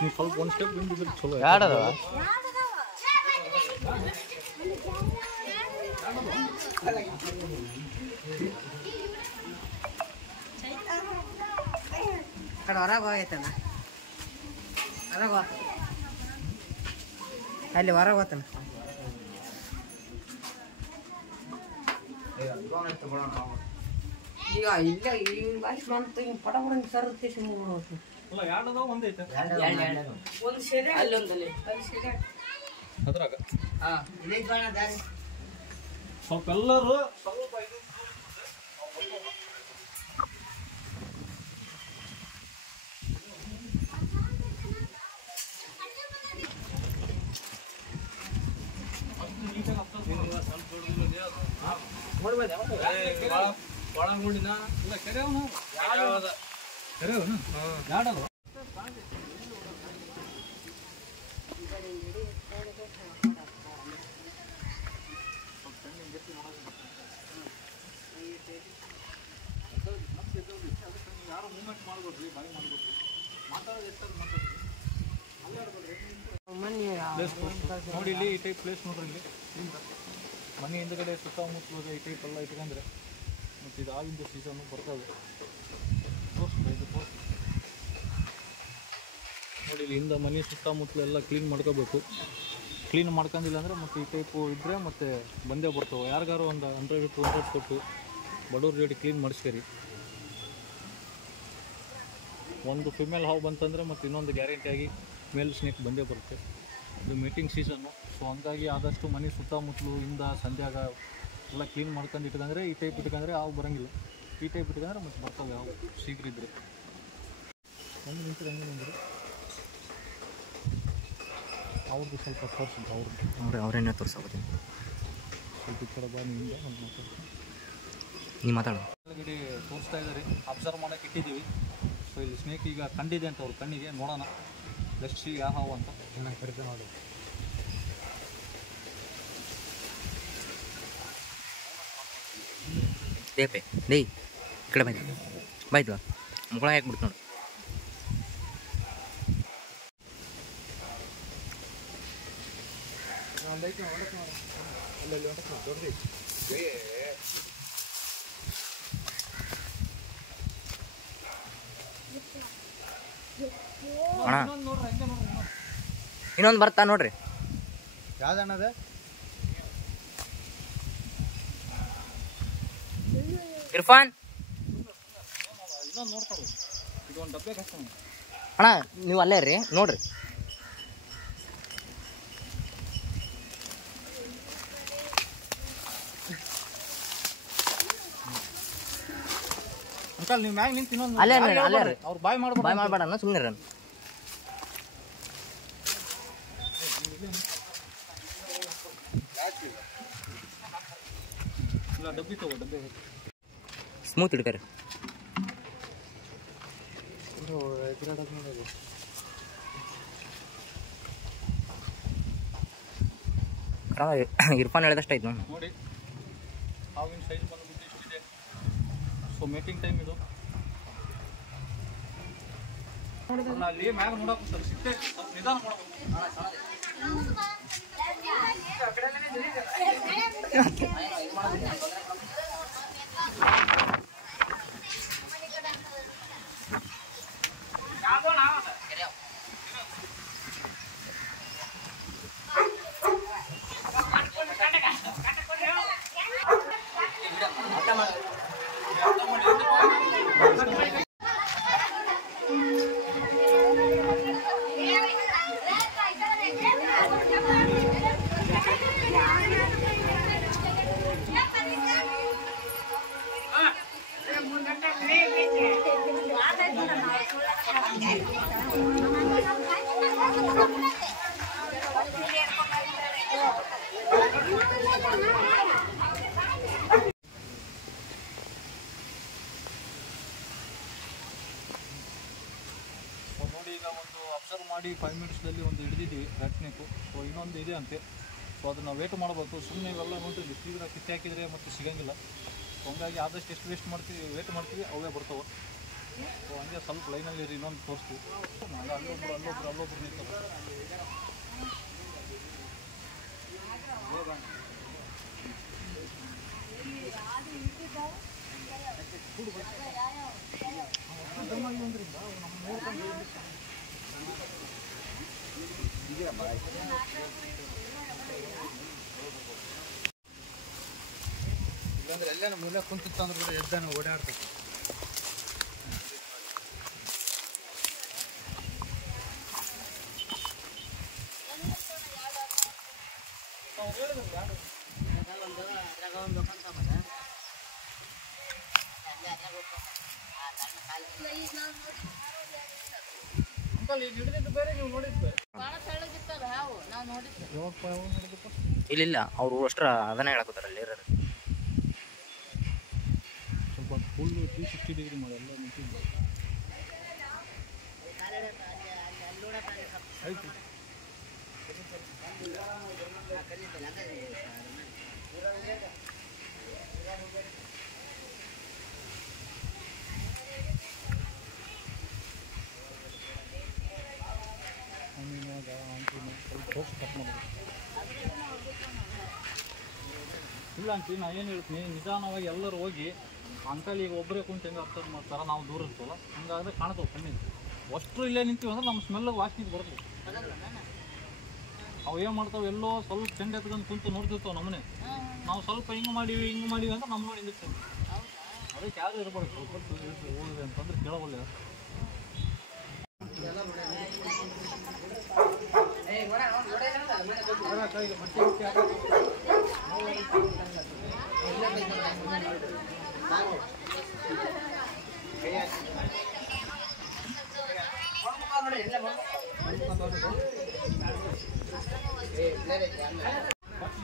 ನೀವು ಸ್ವಲ್ಪ ಒಂದು ಸ್ಟೆಪ್ ಹಿಂದಿದ್ರೆ ಚಲೋ. ಯಾಡದವ ಕಡೆ ಹೊರಗೆ ಹೋಗೈತಣ್ಣ, ಹೊರಗೆ ಹೋತ ಅಲ್ಲಿ ಹೊರಗೆ ಹೋತಣ್ಣ. ಈಗ ಇಲ್ಲ ಈ ಬಾಯ್ಸ್ ಬಂತು ಹಿಂಗೆ ಪಟ ಪಡ ಸರುತ್ತೆ ಅಲ್ಲ ಯಾಡದ ಒಂದೈತೆ ಒಂದು ಸೀರೆ ಅಲ್ಲೊಂದಲ್ಲಿ ಅಲ್ಲಿ ಸೀರೆ ಅದ್ರಾಗ ಹಾಂ ಇದೈತೆ ಬಣ್ಣ ದಾರಿ ಸ್ವಲ್ಪ ಎಲ್ಲರೂ ಸ್ವಲ್ಪ ಒಳಗೊಂಡಿನ ಇಲ್ಲ ಕೆರೆಯವನು ಕೆರೆಯವನು ಯಾಡಲ್ಲ ಯಾರು ಮೂವ್ಮೆಂಟ್ ಮಾಡ್ಬೋದ್ರಿ ಬಾಯಿ ಮಾಡ್ಬೋದ್ರಿ ಮಾತಾಡೋದು ಎಷ್ಟಾದ್ರು ಮಾತಾಡ್ರಿ ನೋಡಿ ಇಲ್ಲಿ ಈ ಟೈಪ್ ಪ್ಲೇಸ್ ನೋಡ್ರಿ ಇಲ್ಲಿ ಮನೆ ಹಿಂದ್ಗಡೆ ಸುತ್ತಮುತ್ತಲು ಈ ಟೈಪ್ ಎಲ್ಲ ಇಟ್ಕೊಂಡ್ರೆ ಮತ್ತು ಇದು ಆಗಿಂದ ಸೀಸನ್ನು ಬರ್ತದೆ ನೋಡಿ ಇಲ್ಲಿ ಹಿಂದೆ ಮನೆ ಸುತ್ತಮುತ್ತಲು ಎಲ್ಲ ಕ್ಲೀನ್ ಮಾಡ್ಕೋಬೇಕು. ಕ್ಲೀನ್ ಮಾಡ್ಕೊಂಡಿಲ್ಲ ಅಂದರೆ ಮತ್ತು ಈ ಟೈಪು ಇದ್ದರೆ ಮತ್ತು ಬಂದೇ ಬರ್ತವೆ. ಯಾರಿಗಾರು ಒಂದು 100-200 ಕೊಟ್ಟು ಬಡವ್ರ ಜೋಡಿ ಕ್ಲೀನ್ ಮಾಡಿಸ್ಕರಿ. ಒಂದು ಫಿಮೇಲ್ ಹಾವು ಬಂತಂದರೆ ಮತ್ತು ಇನ್ನೊಂದು ಗ್ಯಾರಂಟಿಯಾಗಿ ಮೇಲ್ ಸ್ನೇಕ್ ಬಂದೇ ಬರುತ್ತೆ. ಇದು ಮೀಟಿಂಗ್ ಸೀಸನ್ನು, ಸೊ ಹಂಗಾಗಿ ಆದಷ್ಟು ಮನೆ ಸುತ್ತಮುತ್ತಲು ಇಂದ ಸಂಧ್ಯಾಗ ಎಲ್ಲ ಕ್ಲೀನ್ ಮಾಡ್ಕೊಂಡು ಇಟ್ಕೊಂಡ್ರೆ ಈ ಟೈಪ್ ಇಟ್ಕೊಂಡ್ರೆ ಹಾವು ಬರೋಂಗಿಲ್ಲ. ಈ ಟೈಪ್ ಇಟ್ಕೊಂಡ್ರೆ ಮತ್ತು ಬರ್ತವೆ ಹಾವು ಶೀಘ್ರ ಇದ್ದರೆ. ಒಂದು ನಿಂತಿದ್ರೆ ಹಂಗೆ ನಿಂದ್ರೆ ಅವ್ರದ್ದು ಸ್ವಲ್ಪ ತೋರಿಸಿದ್ದು ಅವ್ರೇನೇ ತೋರಿಸೋದು ಸ್ವಲ್ಪ ಈ ಕಡೆ ಬಾನಿಂದ ಒಂದು ಮಾತಾಡ್ತೀನಿ. ನೀವು ಮಾತಾಡೋ ಒಳಗಡೆ ತೋರಿಸ್ತಾ ಇದ್ದಾರೆ, ಅಬ್ಸರ್ವ್ ಮಾಡೋಕೆ ಇಟ್ಟಿದ್ದೀವಿ. ಸೊ ಇಲ್ಲಿ ಸ್ನೇಕ್ ಈಗ ಕಂಡಿದೆ ಅಂತ ಅವ್ರ ಕಣ್ಣಿಗೆ, ನೋಡೋಣ ಲೆಟ್ಸ್ ಸಿ ಯಾವ ಹಾವು ಅಂತ. ಚೆನ್ನಾಗಿ ಕಡಿತೆ ನೋಡಿ. ದೇಪೆ ಡೇ ಈ ಕಡೆ ಬಾಯ್ತು ಮುಗಳ ಹಾಕ್ಬಿಡ್ತು ನೋಡು. ಅಣ್ಣ ಇನ್ನೊಂದು ಬರ್ತಾ ನೋಡ್ರಿ. ಯಾವ್ದಣ್ಣದ ಇರ್ಫಾನ್ ಇನ್ನೊಂದು ನೋಡ್ತಾರೆ. ಇದು ಒಂದು ಡಬ್ಬೆ ಕಷ್ಟ ಅಣ್ಣ, ನೀವು ಅಲ್ಲೇ ರೀ ನೋಡ್ರಿ. ಅಂಕಲ್ ನೀವು ಮ್ಯಾಗ ನಿಂತು ಇನ್ನೊಂದು ಅಲ್ಲೇ ಅಲ್ಲೇ ರೀ. ಅವ್ರು ಬಾಯ್ ಮಾಡಬೇಡ ಅಣ್ಣ, ಸುಮ್ಮನೆ ರನ್. ಇಲ್ಲ ಡಬ್ಬಿ ತಗೋ, ಡಬ್ಬೆ ಸ್ಮೂತ್ ಹಿಡ್ಕರಿ. ಇರ್ಫಾನ್ ಹೇಳಿದಷ್ಟು ಆಯ್ತು ನೋಡಿ. ಹಾವಿನ ಸೈಜ್ ಬಂದ್ಬಿಟ್ಟು ಇಷ್ಟಿದೆ. ಸೊ ಮೇಕಿಂಗ್ ಟೈಮ್ ಇದು. ಅಲ್ಲಿ ಮ್ಯಾಗ ನೋಡಕ್ ಸ್ವಲ್ಪ ಸಿಕ್ತೆ, ಸ್ವಲ್ಪ ನಿಧಾನ ಮಾಡ್ಬೇಕು. ಅಬ್ಸರ್ವ್ ಮಾಡಿ 5 ಮಿನಿಟ್ಸ್ದಲ್ಲಿ ಒಂದು ಹಿಡಿದಿದ್ವಿ ರೆಟ್ನಿಕ್ಕು. ಸೊ ಇನ್ನೊಂದು ಇದೆ ಅಂತೆ. ಸೊ ಅದನ್ನು ವೇಟ್ ಮಾಡಬೇಕು. ಸುಮ್ಮನೆ ಇವೆಲ್ಲ ನೋಡ್ರಿ ಶೀಘ್ರ ಕಿತ್ತು ಹಾಕಿದರೆ ಮತ್ತು ಸಿಗೋಂಗಿಲ್ಲ. ಸೊ ಹಂಗಾಗಿ ಆದಷ್ಟು ಎಷ್ಟು ವೇಟ್ ಮಾಡ್ತೀವಿ ಅವೇ ಬರ್ತಾವೆ. ಸೊ ಹಂಗೆ ಸ್ವಲ್ಪ ಲೈನಲ್ಲಿ ಇರಿ, ಇನ್ನೊಂದು ತೋರಿಸ್ತೀವಿ. ಅಲ್ಲೊಬ್ರು ನಿಂತಾರೆ. ಇಲ್ಲಾಂದ್ರೆ ಎಲ್ಲ ಮೂಲೆ ಕುಂತಿತ್ತು ಅಂದ್ರೆ ಕೂಡ ಎದ್ದಾನೆ ಓಡಾಡ್ತೈತೆ. ಅಂಕಲ್ ಈಗ ಹಿಡಿದಿದ್ದು ಬೇರೆ, ನೀವು ನೋಡಿದ್ದು ಇಲ್ಲ ಅವರು ಅಷ್ಟರ ಅದನ್ನೇ ಹೇಳಕತ್ತಾರ ಅಲ್ಲಿ ಇರೋದು. ಸ್ವಲ್ಪ ಫುಲ್ 360 ಡಿಗ್ರಿ ಮಾಡಿ ಎಲ್ಲ ನಿಂತಿದ್ದು ಆಯ್ತು. ಇಲ್ಲ ಅಂತೀವಿ. ನಾ ಏನು ಹೇಳ್ತೀನಿ, ನಿಧಾನವಾಗಿ ಎಲ್ಲರೂ ಹೋಗಿ ಅಂಕಲ್ ಈಗ ಒಬ್ಬರೇ ಕುಂತು ಹೆಂಗೆ ಅರ್ಥ ಮಾಡ್ತಾರೆ, ನಾವು ದೂರ ಇರ್ತವಲ್ಲ ಹಂಗಾದ್ರೆ ಕಾಣ್ತಾವೆ ಕಣ್ಣಿಗೆ. ಅಷ್ಟು ಇಲ್ಲೇ ನಿಂತೀವಿ ಅಂದ್ರೆ ನಮ್ಮ ಸ್ಮೆಲ್ ವಾಸನೆ ಬರ್ತದೆ. ಅವು ಏನು ಮಾಡ್ತಾವೆ, ಎಲ್ಲೋ ಸ್ವಲ್ಪ ಚೆಂಡ ಎತ್ಕೊಂಡು ಕುಂತು ನೋಡ್ತಿರ್ತಾವೆ ನಮ್ಮನೆ. ನಾವು ಸ್ವಲ್ಪ ಹಿಂಗೆ ಮಾಡೀವಿ ಅಂತ ನಮ್ಮ ನೋಡಿ ನಿಂದಿರ್ತೀವಿ. ಅದಕ್ಕೆ ಯಾರು ಇರಬಾರ್ದು. ಸ್ವಲ್ಪ ಹೋಗಿದೆ ಅಂತಂದ್ರೆ ಕೇಳಬಲ್ಲ.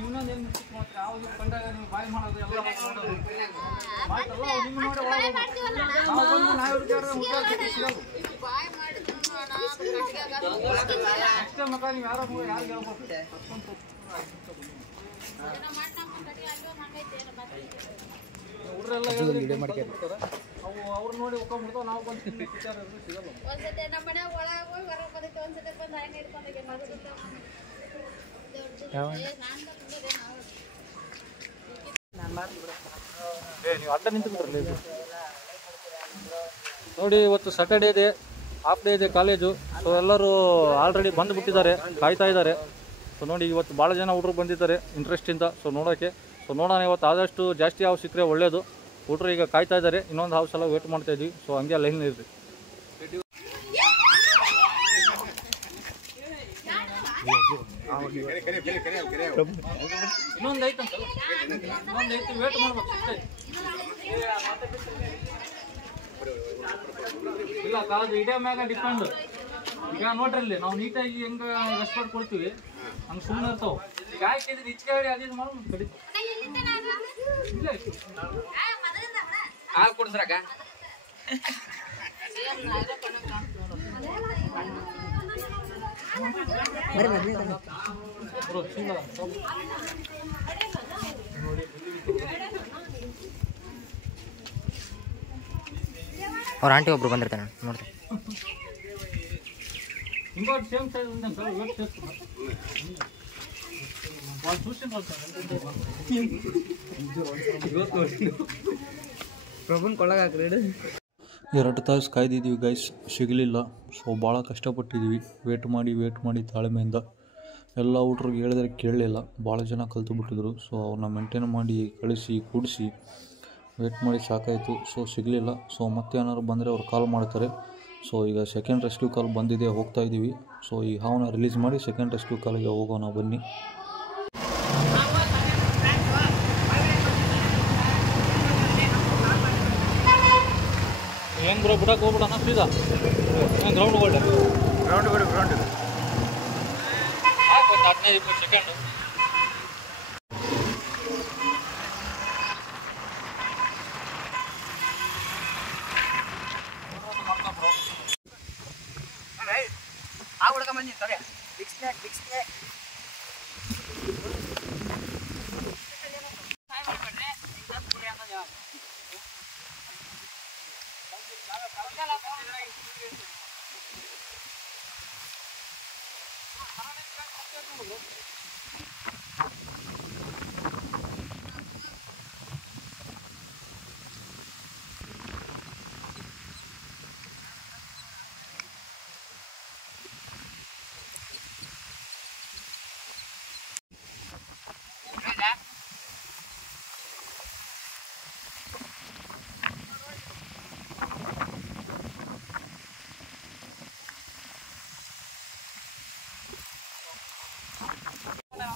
ಇನ್ನೊಂದು ಏನು ಮಾತ್ರ ಯಾವುದು ಕಂಡಾಗ ನೀವು ಬಾಯಿ ಮಾಡೋದು ಎಲ್ಲ ಮಾಡ್ತಾರಲ್ಲ, ನಿಮ್ಮ ನೋಡಿ ಅಷ್ಟೇ ಮಗ. ನೀವು ಯಾರು ಹೇಳ್ಬೋದು ಹುಡ್ರೆಲ್ಲ ಅವು ಅವ್ರು ನೋಡಿ ಒಕ್ಕೊಂಡ್ಬಿಡ್ತಾವ. ನಾವು ಬಂದು ವಿಚಾರ ಸಿಗಲ್ಲ. ನೀವು ಅಡ್ಡ ನಿಂತು ಬಿಡ್ರಲ್ಲ. ನೋಡಿ ಇವತ್ತು ಸ್ಯಾಟರ್ಡೇ ಇದೆ, ಹಾಫ್ ಡೇ ಇದೆ ಕಾಲೇಜು. ಸೊ ಎಲ್ಲರೂ ಆಲ್ರೆಡಿ ಬಂದುಬಿಟ್ಟಿದ್ದಾರೆ, ಕಾಯ್ತಾ ಇದ್ದಾರೆ. ಸೊ ನೋಡಿ ಇವತ್ತು ಭಾಳ ಜನ ಹುಡುಗರು ಬಂದಿದ್ದಾರೆ ಇಂಟ್ರೆಸ್ಟಿಂದ. ಸೊ ನೋಡೋಕ್ಕೆ. ಸೊ ನೋಡೋಣ ಇವತ್ತು ಆದಷ್ಟು ಜಾಸ್ತಿ ಹಾವು ಸಿಕ್ಕರೆ ಒಳ್ಳೆಯದು. ಹುಡುಗರು ಈಗ ಕಾಯ್ತಾ ಇದ್ದಾರೆ, ಇನ್ನೊಂದು ಹಾವು ಸಲ ವೇಟ್ ಮಾಡ್ತಾ ಇದ್ವಿ. ಸೊ ಹಂಗೆ ಲೈನ್ ಇರ್ರಿ. ಇನ್ನೊಂದು ಐತಂತಲ್ಲ, ಇನ್ನೊಂದು ಐತಿ, ವೇಟ್ ಮಾಡ್ಬೇಕು ಅಷ್ಟೇ. ಇಲ್ಲ ಕಾದು ಇಡೇ ಮ್ಯಾಗ ಡಿಪೆಂಡ್. ಈಗ ನೋಡ್ರಿ ಇಲ್ಲಿ ನಾವು ನೀಟಾಗಿ ಹೆಂಗೆ ರೆಸ್ಪೆಕ್ಟ್ ಕೊಡ್ತೀವಿ ಹಂಗೆ ಸುಮ್ಮನೆ ಇರ್ತಾವೆ. ಈಗ ಹಾಕಿದ್ರೆ ಹೆಚ್ಚಿಗೆ ಹೇಳಿ ಅದೇನು ಮಾಡೋದು ಕಡಿತು. ಇಲ್ಲ ಹಾಲು ಕುಡಿಸ್ರಾಕ ಅವ್ರ ಆಂಟಿ ಒಬ್ರು ಬಂದಿರ್ತಾನೆ ನೋಡ್ತೀನಿ. ఇంకోటి సేమ్ సైజ్ ఉందని సార్ వెయిట్ చేస్తున్నా వాళ్ళు చూసిండ్రు ಪ್ರಭುನ್ ಕೊಳ್ಳಗಾಕ್ರಿ. 2 ತಾಸು ಕಾಯ್ದಿದ್ದೀವಿ ಗೈಸ್, ಸಿಗಲಿಲ್ಲ. ಸೊ ಭಾಳ ಕಷ್ಟಪಟ್ಟಿದ್ದೀವಿ ವೇಟ್ ಮಾಡಿ ತಾಳ್ಮೆಯಿಂದ. ಎಲ್ಲ ಹುಡ್ರಿಗೆ ಹೇಳಿದ್ರೆ ಕೇಳಲಿಲ್ಲ, ಭಾಳ ಜನ ಕಲ್ತು ಬಿಟ್ಟಿದ್ರು. ಸೊ ಅವ್ರನ್ನ ಮೇಂಟೈನ್ ಮಾಡಿ ಕಳಿಸಿ ಕೂಡಿಸಿ ವೇಟ್ ಮಾಡಿ ಸಾಕಾಯಿತು. ಸೊ ಸಿಗಲಿಲ್ಲ. ಸೊ ಮತ್ತೆ ಏನಾದ್ರು ಬಂದರೆ ಅವ್ರು ಕಾಲ್ ಮಾಡ್ತಾರೆ. ಸೊ ಈಗ ಸೆಕೆಂಡ್ ರೆಸ್ಕ್ಯೂ ಕಾಲ್ ಬಂದಿದೆ, ಹೋಗ್ತಾ ಇದ್ದೀವಿ. ಸೊ ಈ ಹಾವನ್ನ ರಿಲೀಸ್ ಮಾಡಿ ಸೆಕೆಂಡ್ ರೆಸ್ಕ್ಯೂ ಕಾಲಿಗೆ ಹೋಗೋಣ ಬನ್ನಿ. ಹೆಂಗೆ ಬ್ರೋ ಬಿಡಕ್ಕೆ ಹೋಗ್ಬಿಡೋಣ ಸೀದಾ? ಹೆಂಗೆ ಗ್ರೌಂಡ್ ಆಯ್ತು, ಒಂದು 15-20 ಸೆಕೆಂಡು.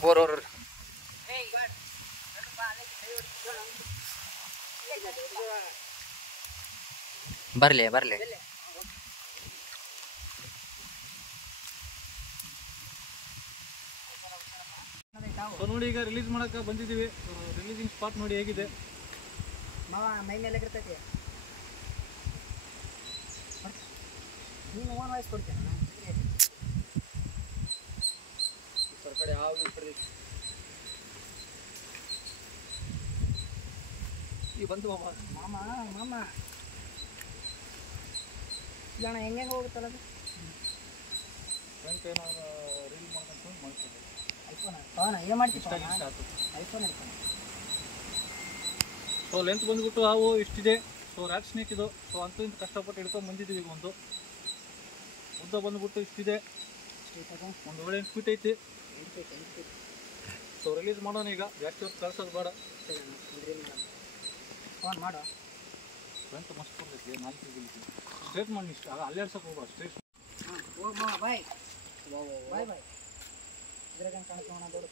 ಓರ್ ಬರಲಿ ಬರಲಿ. ಸೊ ನೋಡಿ ಈಗ ರಿಲೀಸ್ ಮಾಡಕ್ಕೆ ಬಂದಿದ್ದೀವಿ. ರಿಲೀಸಿಂಗ್ ಸ್ಪಾಟ್ ನೋಡಿ ಹೇಗಿದೆ. ಮಾವ ಮೈ ಮೇಲೆ ಇರ್ತೈತಿ. ನೀನು ಓನ್ ವಾಯ್ಸ್ ಕೊಡ್ತೇನೆ ಕಡೆ ಯಾವ ಈ ಬಂತು ಮಾಮ ಮಾಮ ಇಲ್ಲ ಅಣ್ಣ ಹೆಂಗೆ ಹೋಗುತ್ತಲ್ಲ ಅದು ಫ್ರೆಂಟ್ ಏನಾದ್ರು ರೀಲ್ ಮಾಡ್ಕೊಂಡು ಮಾಡ್ತೀವಿ. ಐಫೋನ್ ಏನು ಮಾಡ್ತೀವಿ ಐಫೋನ್ ಇರ್ತಾನೆ. ಸೊ ಲೆಂತ್ ಬಂದ್ಬಿಟ್ಟು ಹಾವು ಇಷ್ಟಿದೆ. ಸೊ ರ್ಯಾಟ್ ಸ್ನೇಕ್ ಇದು. ಸೊ ಅಂತೂ ಇಂತ ಕಷ್ಟಪಟ್ಟು ಹಿಡ್ಕೊಂಡು ಬಂದಿದ್ದೀವಿ. ಈಗ ಒಂದು ಉದ್ದ ಬಂದ್ಬಿಟ್ಟು ಇಷ್ಟಿದೆ. ಒಂದು 7-8 ಫೀಟ್ ಐತಿ. ಸೊ ರಿಲೀಸ್ ಮಾಡೋಣ ಈಗ. ಜಾಸ್ತಿ ಹೊತ್ತು ಕಳ್ಸೋದು ಬೇಡ. ಫೋನ್ ಮಾಡು. ಫ್ರೆಂಟ್ ಮಸ್ತ್ ಬರ್ತೈತಿ. 4 ಗಿಲ್ತಿ ಸ್ಟ್ರೇಟ್ ಮಾಡಿ ಇಷ್ಟ ಅಲ್ಲಾಡ್ಸಕ್ಕೆ ಹೋಗ್ಬಾರ್ದು. ಸ್ಟ್ರೇಟ್ ಹೋಗ್ ಮಾವ ಬಾಯ್ ಬಾಯ್ ಬಾಯ್. ಇದ್ರಾಗ ಕಾಣಿಸ್ಕೋಣ ದೊಡ್ಡ.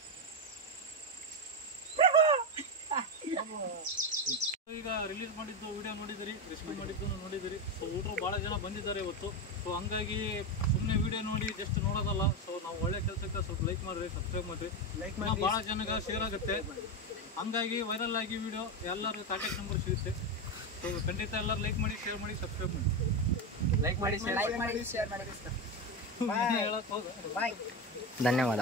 ಈಗ ರಿಲೀಸ್ ಮಾಡಿದ್ದು ವಿಡಿಯೋ ನೋಡಿದಿರಿ, ರೆಸ್ಕ್ಯೂ ಮಾಡಿದ್ದು ನೋಡಿದಿರಿ. ಸೊ ಊಟರು ಭಾಳ ಜನ ಬಂದಿದ್ದಾರೆ ಇವತ್ತು. ಸೊ ಹಂಗಾಗಿ ಸುಮ್ಮನೆ ವಿಡಿಯೋ ನೋಡಿ ಜಸ್ಟ್ ನೋಡೋದಲ್ಲ. ಸೊ ನಾವು ಒಳ್ಳೆ ಕೆಲಸಕ್ಕೆ ಸ್ವಲ್ಪ ಲೈಕ್ ಮಾಡಿರಿ, ಸಬ್ಸ್ಕ್ರೈಬ್ ಮಾಡಿರಿ. ಲೈಕ್ ಮಾಡಿ ಭಾಳ ಜನಕ್ಕೆ ಶೇರ್ ಆಗುತ್ತೆ. ಹಂಗಾಗಿ ವೈರಲ್ ಆಗಿ ವಿಡಿಯೋ ಎಲ್ಲರೂ ಕಾಂಟ್ಯಾಕ್ಟ್ ನಂಬರ್ ಸಿಗುತ್ತೆ. ಸೊ ಖಂಡಿತ ಎಲ್ಲರೂ ಲೈಕ್ ಮಾಡಿ, ಶೇರ್ ಮಾಡಿ, ಸಬ್ಸ್ಕ್ರೈಬ್ ಮಾಡಿ. ಲೈಕ್ ಮಾಡಿ ಶೇರ್ ಮಾಡಿ. ಹೇಳಕ್ಕೆ ಹೋದ ಬಾಯ್. ಧನ್ಯವಾದ.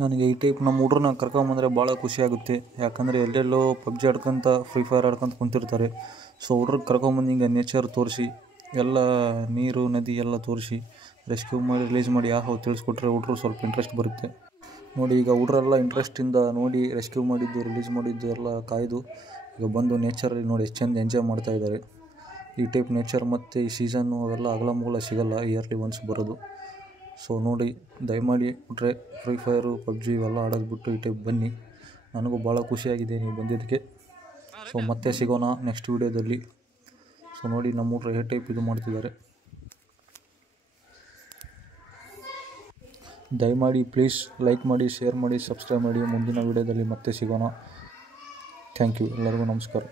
ನನಗೆ ಈ ಟೈಪ್ ನಮ್ಮ ಹುಡ್ರನ್ನ ಕರ್ಕೊಂಬಂದರೆ ಭಾಳ ಖುಷಿಯಾಗುತ್ತೆ. ಯಾಕಂದರೆ ಎಲ್ಲೆಲ್ಲೋ ಪಬ್ಜಿ ಆಡ್ಕೊತ ಫ್ರೀ ಫೈರ್ ಆಡ್ಕೊತ ಕುಂತಿರ್ತಾರೆ. ಸೊ ಹುಡ್ರಿಗೆ ಕರ್ಕೊಂಬಂದು ಹಿಂಗೆ ನೇಚರ್ ತೋರಿಸಿ, ಎಲ್ಲ ನೀರು ನದಿ ಎಲ್ಲ ತೋರಿಸಿ ರೆಸ್ಕ್ಯೂ ಮಾಡಿ ರಿಲೀಸ್ ಮಾಡಿ ಯಾವ ತಿಳಿಸ್ಕೊಟ್ರೆ ಹುಡ್ರು ಸ್ವಲ್ಪ ಇಂಟ್ರೆಸ್ಟ್ ಬರುತ್ತೆ. ನೋಡಿ ಈಗ ಹುಡ್ರೆಲ್ಲ ಇಂಟ್ರೆಸ್ಟಿಂದ ನೋಡಿ ರೆಸ್ಕ್ಯೂ ಮಾಡಿದ್ದು ರಿಲೀಸ್ ಮಾಡಿದ್ದು ಎಲ್ಲ ಕಾಯ್ದು ಈಗ ಬಂದು ನೇಚರಲ್ಲಿ ನೋಡಿ ಎಷ್ಟು ಚೆಂದ ಎಂಜಾಯ್ ಮಾಡ್ತಾಯಿದ್ದಾರೆ. ಈ ಟೈಪ್ ನೇಚರ್ ಮತ್ತು ಈ ಸೀಸನ್ನು ಅವೆಲ್ಲ ಅಗಲ ಮುಗಲ ಸಿಗೋಲ್ಲ, ಇಯರ್ಲಿ ಒನ್ಸ್ ಬರೋದು. ಸೊ ನೋಡಿ ದಯಮಾಡಿ ಬಿಟ್ರೆ ಫ್ರೀ ಫೈರು ಪಬ್ಜಿ ಇವೆಲ್ಲ ಆಡೋದು ಬಿಟ್ಟು ಈ ಟೈಪ್ ಬನ್ನಿ. ನನಗೂ ಭಾಳ ಖುಷಿಯಾಗಿದೆ ನೀವು ಬಂದಿದ್ದಕ್ಕೆ. ಸೊ ಮತ್ತೆ ಸಿಗೋಣ ನೆಕ್ಸ್ಟ್ ವೀಡಿಯೋದಲ್ಲಿ. ಸೊ ನೋಡಿ ನಮ್ಮ ಹುಡ್ರು ಈ ಟೈಪ್ ಇದು ಮಾಡ್ತಿದ್ದಾರೆ. ದಯಮಾಡಿ ಪ್ಲೀಸ್ ಲೈಕ್ ಮಾಡಿ, ಶೇರ್ ಮಾಡಿ, ಸಬ್ಸ್ಕ್ರೈಬ್ ಮಾಡಿ. ಮುಂದಿನ ವೀಡಿಯೋದಲ್ಲಿ ಮತ್ತೆ ಸಿಗೋಣ. Thank you. ಎಲ್ಲರಿಗೂ ನಮಸ್ಕಾರ.